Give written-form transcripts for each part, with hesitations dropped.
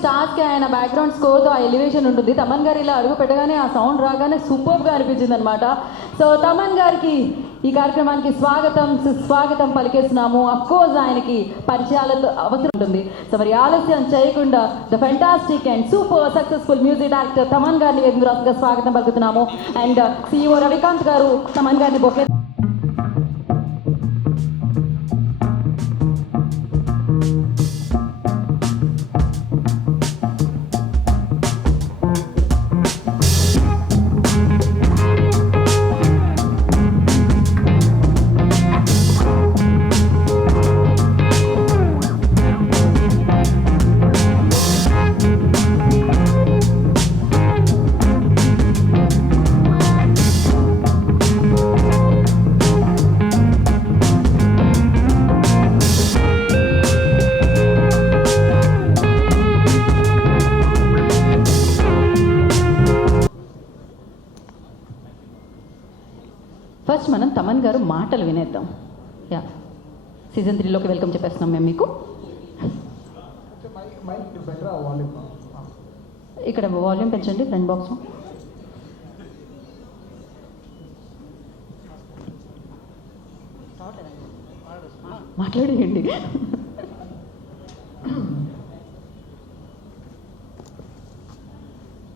స్టార్స్కి ఆయన బ్యాక్గ్రౌండ్ స్కోర్తో ఆ ఎలివేషన్ ఉంటుంది. తమన్ గారు ఇలా అడుగు పెట్టగానే ఆ సౌండ్ రాగానే సూపర్గా అనిపించింది అనమాట. సో తమన్ గారికి ఈ కార్యక్రమానికి స్వాగతం పలికేస్తున్నాము. అఫ్కోర్స్ ఆయనకి పరిచయాలతో అవసరం ఉంటుంది. సో మరి ఆలస్యం చేయకుండా the fantastic and super successful music director Thaman గారిని వేదికగా స్వాగతం పలుకుతున్నాము. అండ్ CEO రవికాంత్ గారు తమన్ గారిని బొకే. ఫస్ట్ మనం తమన్ గారు మాటలు వినేద్దాం. యా, సీజన్ 3లోకి వెల్కమ్ చెప్పేస్తున్నాం మేము మీకు. ఇక్కడ వాల్యూమ్ పెంచండి ఫ్రంట్ బాక్స్. మాట్లాడేయండి.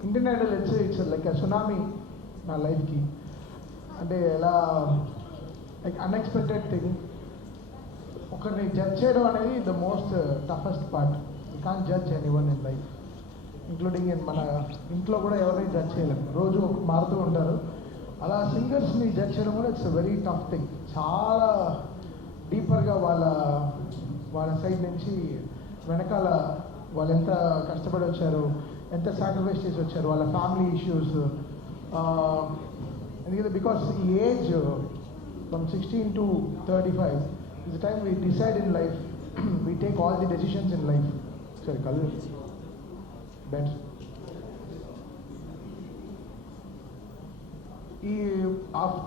Indian idol it's like a tsunami నా లైఫ్కి. అంటే ఎలా లైక్ అన్ఎక్స్పెక్టెడ్ థింగ్. ఒకరిని జడ్జ్ చేయడం అనేది the most toughest part. You can't judge anyone in life, including in మన ఇంట్లో కూడా ఎవరిని జడ్జ్ చేయలేము. రోజు మారుతూ ఉంటారు. అలా సింగర్స్ని జడ్జ్ చేయడం కూడా it's a very tough thing. చాలా డీపర్గా వాళ్ళ సైడ్ నుంచి వెనకాల వాళ్ళు ఎంత కష్టపడి వచ్చారు, ఎంత సాక్రిఫైస్ చేసి వచ్చారు, వాళ్ళ ఫ్యామిలీ ఇష్యూస్. ఎందుకంటే బికాస్ ఈ ఏజ్ ఫ్రమ్ 16 to 35 is the time we decide in life. We take all the decisions in life. Sorry, Kalu. Bends. ఈ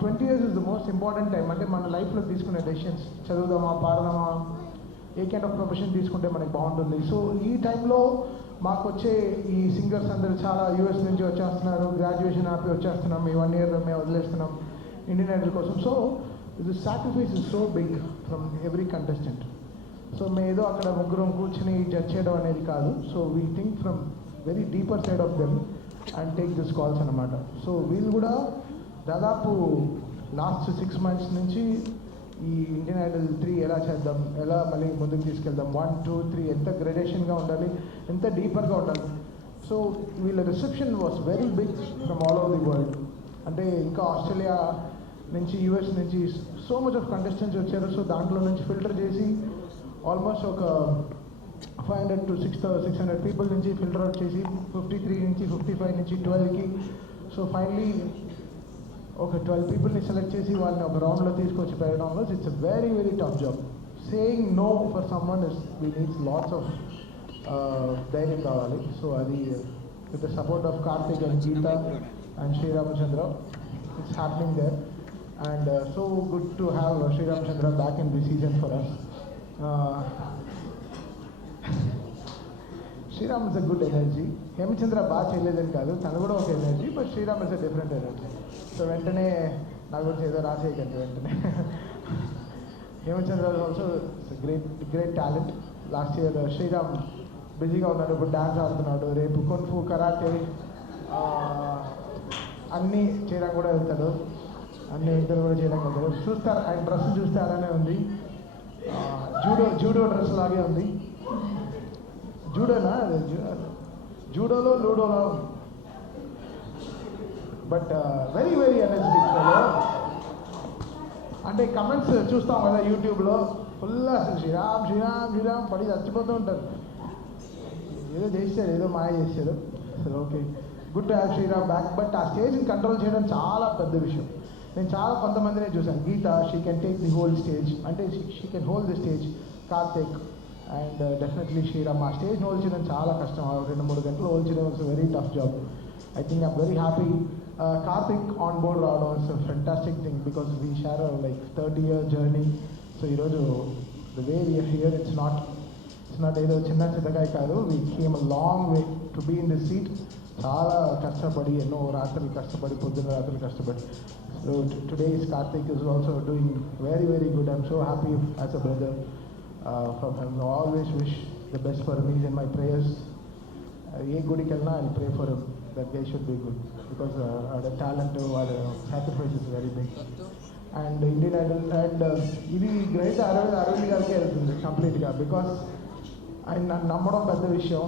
20 years is the most important time. అంటే మన లైఫ్లో తీసుకునే డెసిషన్స్, చదువుదామా పాడదామా, ఏ కైండ్ ఆఫ్ ప్రొఫెషన్ తీసుకుంటే మనకి బాగుంటుంది. సో ఈ టైంలో మాకు వచ్చే ఈ సింగర్స్ అందరూ చాలా US నుంచి వచ్చేస్తున్నారు. గ్రాడ్యుయేషన్ ఆపి వచ్చేస్తున్నాం. ఈ 1 year మేము వదిలేస్తున్నాం ఇండియన్ ఐడల్ కోసం. So the sacrifice is so big from every contestant. So మేము ఏదో అక్కడ ముగ్గురం కూర్చొని జడ్జ్ చేయడం అనేది కాదు. So we think from very deeper side of them and take this calls అనమాట. సో వీళ్ళు కూడా దాదాపు లాస్ట్ 6 months నుంచి ఈ ఇండియన్ ఐడల్ 3 ఎలా చేద్దాం, ఎలా మళ్ళీ ముందుకు తీసుకెళ్దాం, 1, 2, 3 ఎంత గ్రేడేషన్గా ఉండాలి, ఎంత డీపర్గా ఉండాలి. సో వీళ్ళ reception was very big from all over the world. అంటే ఇంకా ఆస్ట్రేలియా నుంచి, US నుంచి సో మచ్ ఆఫ్ కంటెస్టెంట్స్ వచ్చారు. సో దాంట్లో నుంచి ఫిల్టర్ చేసి ఆల్మోస్ట్ ఒక 500 to 600 పీపుల్ నుంచి ఫిల్టర్ అవుట్ చేసి 53 నుంచి 55 నుంచి 12కి. సో ఫైనలీ ఒక 12 పీపుల్ని సెలెక్ట్ చేసి వాళ్ళని ఒక రౌండ్లో తీసుకొచ్చి పెట్టడంలో it's a very very tough job. Saying no for someone is we needs lots of ధైర్యం కావాలి. సో అది with the support of Kartik and Geetha and Sreeramachandra it's happening there. And so good to have Sreeramachandra back in the season for us. Sreeram is a good energy. Hemachandra బాగా చేయలేదని కాదు, తను కూడా ఒక energy, but Sreeram is a different energy. So వెంటనే నా గురించి ఏదో రాసేయకండి వెంటనే. Hemachandra also great talent. Last year Sreeram బిజీగా ఉన్నాడు, ఇప్పుడు డ్యాన్స్ ఆడుతున్నాడు. రేపు కున్ఫు, కరాటే అన్నీ చేయడం కూడా వెళ్తాడు. అన్ని ఇద్దరు కూడా చేయడం వెళ్తాడు. చూస్తారు, ఆయన డ్రెస్ చూస్తే అలానే ఉంది. జూడో డ్రెస్ లాగే ఉంది. జూడోనా? జూడోలో లూడోలో ఉంది. But very very energetic fellow. అంటే కమెంట్స్ చూస్తాం కదా యూట్యూబ్లో, ఫుల్ అసలు శ్రీరామ్ శ్రీరామ్ శ్రీరామ్ పడి చచ్చిపోతూ ఉంటారు. ఏదో చేశాడు, ఏదో మాయ చేశాడు. అసలు okay, good to have Sreeram back. But ఆ స్టేజ్ని కంట్రోల్ చేయడం చాలా పెద్ద విషయం. నేను చాలా కొంతమందినే చూశాను. Geetha, she can take the whole stage, అంటే she can hold the stage. Karthik and definitely Sriram ఆ స్టేజ్ హోల్డ్ చేయడం చాలా కష్టం. 2-3 గంటలు హోల్డ్ చేయడం it's very tough job. I think I'm very happy Karthik on board రావడం it's fantastic thing because we share like 30-year journey. So ఈరోజు the way we are here it's not it's not ఏదో చిన్నగా కాదు. We came a long way to be in this seat. చాలా కష్టపడి, ఎన్నో రాత్రులు కష్టపడి, పొద్దున్న రాత్రులు కష్టపడి. So today Karthik is also doing very very good. I'm so happy as a brother from him. Always wish the best for me in my prayers. ఏ గుడికి వెళ్ళినా I pray for him that they should be good because వాడి talent, వాడి sacrifice is very big. And Indian Idol and ఇది great Aravind గారికి వెళ్తుంది కంప్లీట్గా. బికాస్ ఆయన నన్ను నమ్మడం పెద్ద విషయం.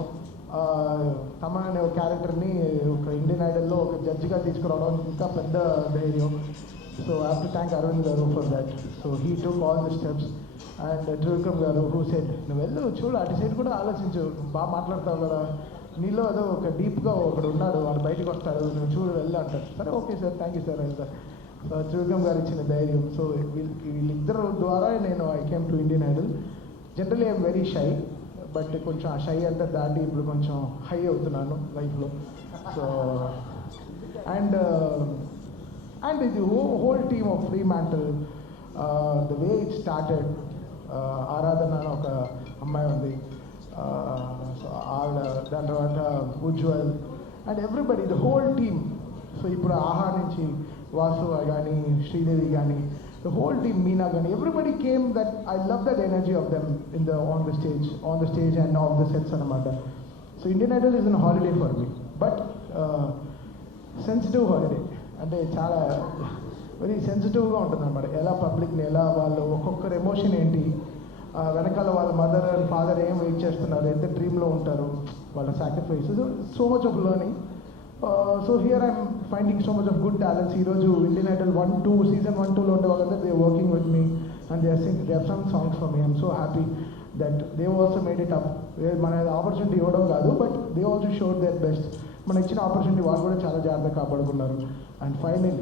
తమన్ అనే ఒక క్యారెక్టర్ని ఒక ఇండియన్ ఐడల్లో ఒక జడ్జిగా తీసుకురావడం ఇంకా పెద్ద ధైర్యం. So I have to thank Aravind గారు for that. So he took all the steps. And Trivikram గారు హూ సెడ్, నువ్వు వెళ్ళు, చూడు, అటు సైడ్ కూడా ఆలోచించు, బాగా మాట్లాడతావు కదా, నీలో ఏదో ఒక డీప్గా ఒకడు ఉన్నాడు, వాడు బయటకు వస్తాడు, నువ్వు చూడు, వెళ్ళు అంటారు. సరే, okay sir, thank you sir, వెళ్తా. త్రివిక్రమ్ గారు ఇచ్చిన ధైర్యం. సో వీళ్ళిద్దరు ద్వారా నేను I came to Indian Idol. Generally I'm very shy, but కొంచెం ఆ షై అంతా దాటి ఇప్పుడు కొంచెం హై అవుతున్నాను లైఫ్లో. సో అండ్ ఇది whole team of Fremantle, the way it started. Aradhana అని ఒక అమ్మాయి ఉంది, సో ఆవిడ, దాని తర్వాత Ujwal and everybody, the whole team. So ఇప్పుడు ఆహా నుంచి వాసు కానీ, శ్రీదేవి కానీ, the whole team, Meena Gani, everybody came. That I love that energy of them on the stage and off the sets anamata. So Indian Idol is a holiday for me, but sensitive holiday. అంటే చాలా వెరీ సెన్సిటివ్గా ఉంటుంది అన్నమాట. ఎలా పబ్లిక్ని, ఎలా వాళ్ళు ఒక్కొక్కరు ఎమోషన్ ఏంటి, వెనకాల వాళ్ళ మదర్ అండ్ ఫాదర్ ఏం వెయిట్ చేస్తున్నారు, ఎంత డ్రీమ్లో ఉంటారు, వాళ్ళ sacrifice, so much of learning. So here I'm finding so much of good talents. ఈరోజు ఇండియన్ ఐడల్ 1-2 సీజన్ 1-2లో ఉండే వాళ్ళందరూ they working with me and they have some songs for me. I'm so happy that they also made it up. మన ఆపర్చునిటీ ఇవ్వడం కాదు, but they also showed their best. మన ఇచ్చిన ఆపర్చునిటీ వాళ్ళు కూడా చాలా జాగ్రత్తగా కాపాడుకున్నారు. అండ్ ఫైనలీ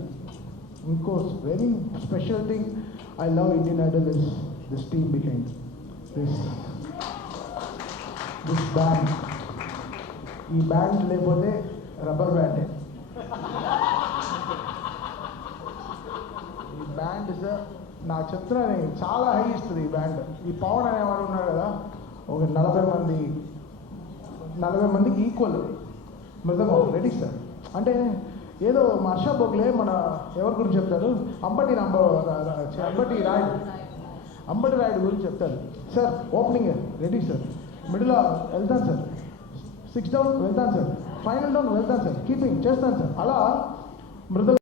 ఇంకో very special thing I love Indian Idol is this team behind this band. ఈ బ్యాండ్ లేకపోతే రబ్బర్ బ్యాండ్. ఈ బ్యాండ్ ఇస్ నా చెప్తున్నాను, చాలా హై ఇస్తుంది ఈ బ్యాండ్. ఈ పవన్ అనేవాడు ఉన్నాడు కదా, ఒక 40 మందికి ఈక్వల్ మృదంగం రెడీ సార్. అంటే ఏదో హర్ష బొగ్లే మన ఎవరి గురించి చెప్తారు, అంబటి రాయుడు గురించి చెప్తారు. Sir opening ready sir, middle వెళ్తాను సార్, 6 డౌన్ వెళ్తాను సార్, ఫైనల్ డౌన్ వెళ్తాను సార్, కీపింగ్ చేస్తాను సార్. అలా మృదుల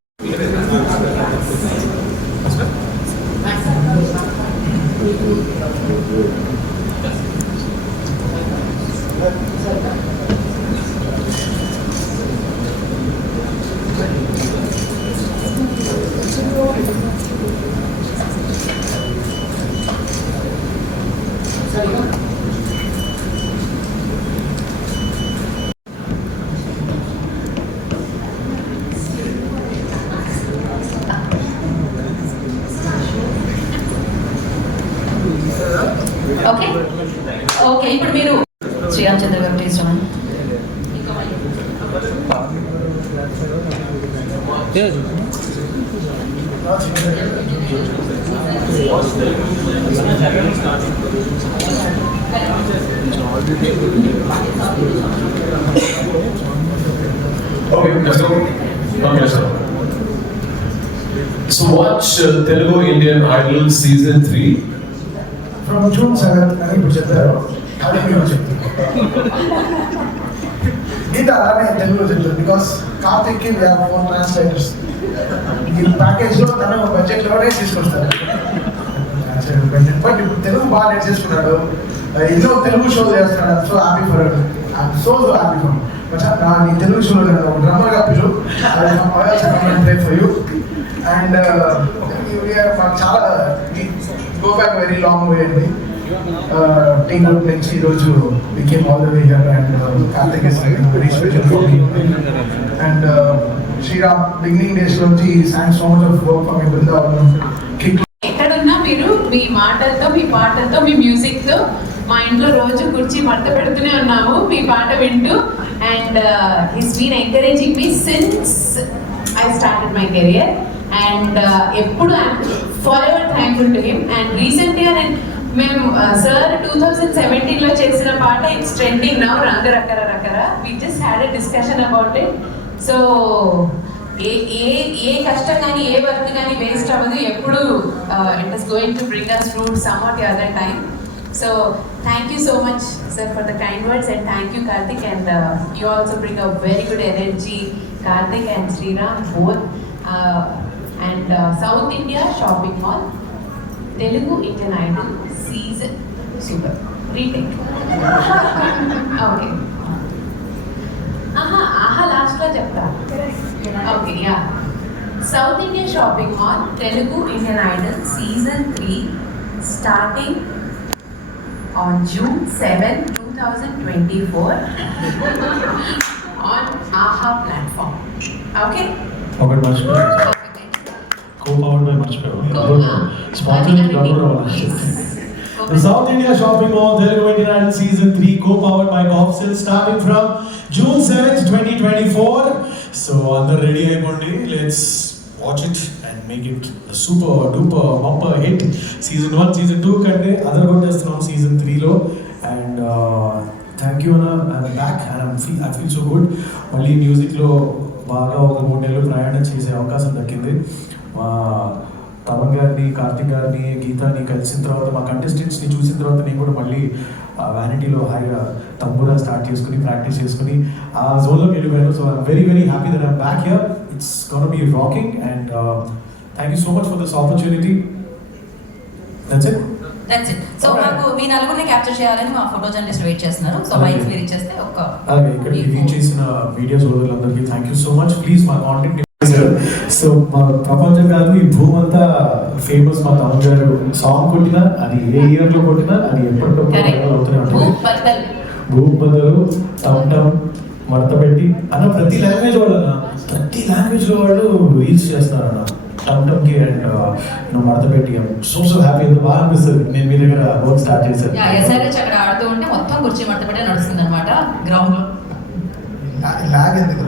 ఓకే ఇప్పుడు మీరు శ్రీరామచంద్ర గారు ప్లీజ్ చూడండి. Okay, let's go. Okay, sir. So watch Telugu Indian Idol season 3. From June 7th అని ఇప్పుడు చెప్పారు, అది మీరు చెప్తారు. గీత అలానే తెలుగులో చెప్తారు, బికాస్ కార్తిక్కి వీఆర్ 4 ట్రాన్స్లేటర్స్. ఈ ప్యాకేజ్లో తను బడ్జెట్లోనే తీసుకొస్తారు, బట్ ఇప్పుడు తెలుగు బాగా నేర్చేసుకున్నాడు, ఎన్నో తెలుగు షో చేస్తున్నాడు. So happy for so happy for నీ తెలుగు షోలో నేను ఒక డ్రమ్మర్గా పిలు, ప్లే ఫర్ యూ. అండ్ మాకు చాలా go back very long way అండి. టీమ్ గ్రూప్ నుంచి ఈరోజు we came all the way here and Karthik is very special for me. And Sriram beginning days నుంచి thanks so much of work for me Brindavanam. ఎక్కడున్నా మీరు మీ మాటలతో, మీ పాటలతో, మీ మ్యూజిక్తో మా ఇంట్లో రోజు కుర్చీ మడత పెడుతూనే ఉన్నాము మీ పాట వింటూ. And his been encouraging me since I started my career. And ఎప్పుడు I'm for ever thankful to him. And రీసెంట్గా నేను మేము సార్ 2017 లో చేసిన పాట ఇట్స్ ట్రెండింగ్ నౌ రంగ రకర రకర we just had a discussion about it. So ఏ కష్టం కానీ ఏ వర్క్ కానీ వేస్ట్ అవ్వదు, ఎప్పుడు it is going to bring us fruit some or the other time. So thank you so much sir for the kind words and thank you Karthik, and you also bring a very good energy, Karthik and Sriram both. And South India shopping mall, Telugu Indian Idol season super retake. Okay ఆహా లాస్ట్లో చెప్తా. Okay yeah, south India shopping mall, Telugu Indian Idol season 3 starting on June 7, 2024 on AHA platform. Okay? ఒకటి మర్చిపోయాను, co-powered by మర్చిపోయాను, sponsored The South India Shopping Mall Telugu Indian Idol Season 3 co-powered by Gofsil starting from June 7th, 2024. So అందరూ రెడీ అయిపోండి, let's watch it and make it a super duper bumper hit. Season 1, Season 2 కంటే other కొట్టేస్తున్నాం Season 3లో. And thank you Anna, I'm back and I feel so good. మళ్ళీ మ్యూజిక్లో బాగా ఒక 3 నెలలు ప్రయాణం చేసే అవకాశం దక్కింది. తమన్ గారిని, కార్తిక్ గారిని, గీతాని కలిసిన తర్వాత, మా కంటెస్టెంట్స్ని చూసిన తర్వాత నేను కూడా మళ్ళీ వ్యానిటీలో హాయిగా తంబూరా స్టార్ట్ చేసుకుని ప్రాక్టీస్ చేసుకుని ఆ జోన్లోకి వెళ్ళిపోయాను. So I'm very very happy that I'm back here. It's gonna B rocking and thank you so much for this opportunity. That's it. So మాకు మీ నలుగురిని క్యాప్చర్ చేయాలని మా ఫోటో జర్నలిస్ట్ వెయిట్ చేస్తున్నారు. సో మైక్ మీరు ఇచ్చేస్తే ఒక అలాగే ఇక్కడికి రీచ్ చేసిన మీడియా సోదరులందరికీ thank you so much. Please మా కాంటెంట్ సో మా ప్రపంచం కాదు, ఈ భూమి అంతా ఫేమస్. మా తమ్ముడు గారు సాంగ్ కొట్టినా అది ఏ ఇయర్లో కొట్టినా అది ఎప్పటికప్పుడు అవుతూనే ఉంటుంది. భూమి బద్దలు, టమ్ టమ్, మడత పెట్టి అన్న ప్రతి లాంగ్వేజ్ వాళ్ళు వాళ్ళు రీల్స్ చేస్తారన్న టమ్ టమ్కి అండ్ మడత పెట్టి. సో హ్యాపీ, బాగా అనిపిస్తుంది. నేను మీ దగ్గర వర్క్ స్టార్ట్ చేశాను. ఎస్ఆర్హెచ్ అక్కడ ఆడుతూ ఉంటే మొత్తం కుర్చీ మడత పెట్టి నడుస్తుంది అనమాట గ్రౌండ్ లో. లాగ్ ఎందుకు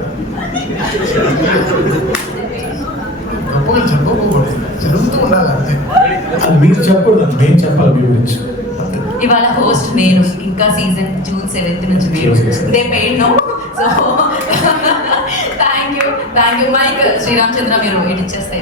జరుగుతూ ఉండాలి అంతే. అది మీరు చెప్పకూడదు, మేము చెప్పాలి మీ గురించి. ఇవాళ హోస్ట్ నేను, ఇంకా సీజన్ June 7th నుంచి మీరు. They paid no. So thank you Mike Sreeramachandra మీరు ఎడిట్ చేస్తే.